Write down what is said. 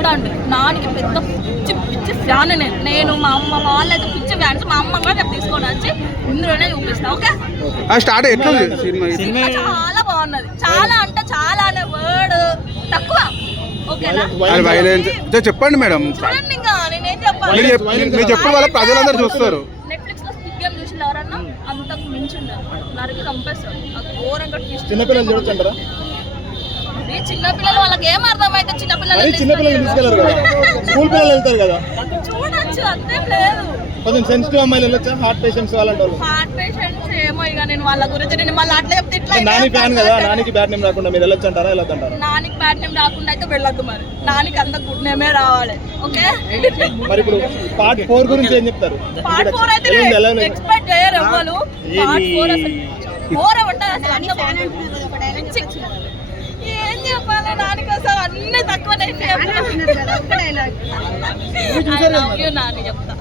చూడండి, నానికి పెద్ద పిచ్చి పిచ్చి ఫ్యాన్. నేను మా అమ్మ వాళ్ళైతే పిచ్చి ఫ్యాన్స్. మా అమ్మ కూడా రేపు తీసుకొని వచ్చి ఇందులోనే చూపిస్తాను. ఓకే, స్టార్ట్ ఎట్లా సినిమా? చాలా బాగున్నది. చాలా అంటే చాలా అనే వర్డ్ తక్కువ. ఓకేనా, చెప్పండి మేడం. చూడండి, ఇంకా నేనేం చెప్పాలి? మీరు చెప్పిన వాళ్ళ ప్రజలందరూ చూస్తారు. నెట్ఫ్లిక్స్ లో స్క్విడ్ గేమ్ చూసి ఎవరన్నా అంతకు మించి ఉన్నారు. నరికి కంపేస్తారు. ఘోరంగా చిన్నపిల్లలు చూడొచ్చంటారా? చిన్నపిల్లలు వాళ్ళకి ఏం అర్థమైతే చిన్నపిల్లలు తీసుకెళ్ళరు కదా, స్కూల్ పిల్లలు వెళ్తారు కదా, చూడొచ్చు, అంతేం లేదు. కొంచెం సెన్సిటివ్ అమ్మాయిలు వెళ్ళొచ్చా? హార్ట్ పేషెంట్స్ అలాంటి వాళ్ళు. హార్ట్ పేషెంట్స్ ఏమో ఇక నేను వాళ్ళ గురించి నేను మళ్ళీ అట్లా చెప్తే ఇట్లా. నాని ఫ్యాన్ కదా, నానికి బ్యాడ్ నేమ్ రాకుండా మీరు వెళ్ళొచ్చు అంటారా, వెళ్ళొద్దంటారా? నానికి బ్యాడ్ నేమ్ రాకుండా అయితే వెళ్ళొద్దు. మరి నానికి అంత గుడ్ నేమే రావాలి. ఓకే, మరి ఇప్పుడు పార్ట్ 4 గురించి ఏం చెప్తారు? పార్ట్ 4 అయితే ఎక్స్పెక్ట్ చేయరు ఎవ్వరు. పార్ట్ 4 అసలు ఘోరం ఉంటుంది. అసలు అంత ఏం చెప్పాలి, దానికోసం అన్ని తక్కువ నాని చెప్తా.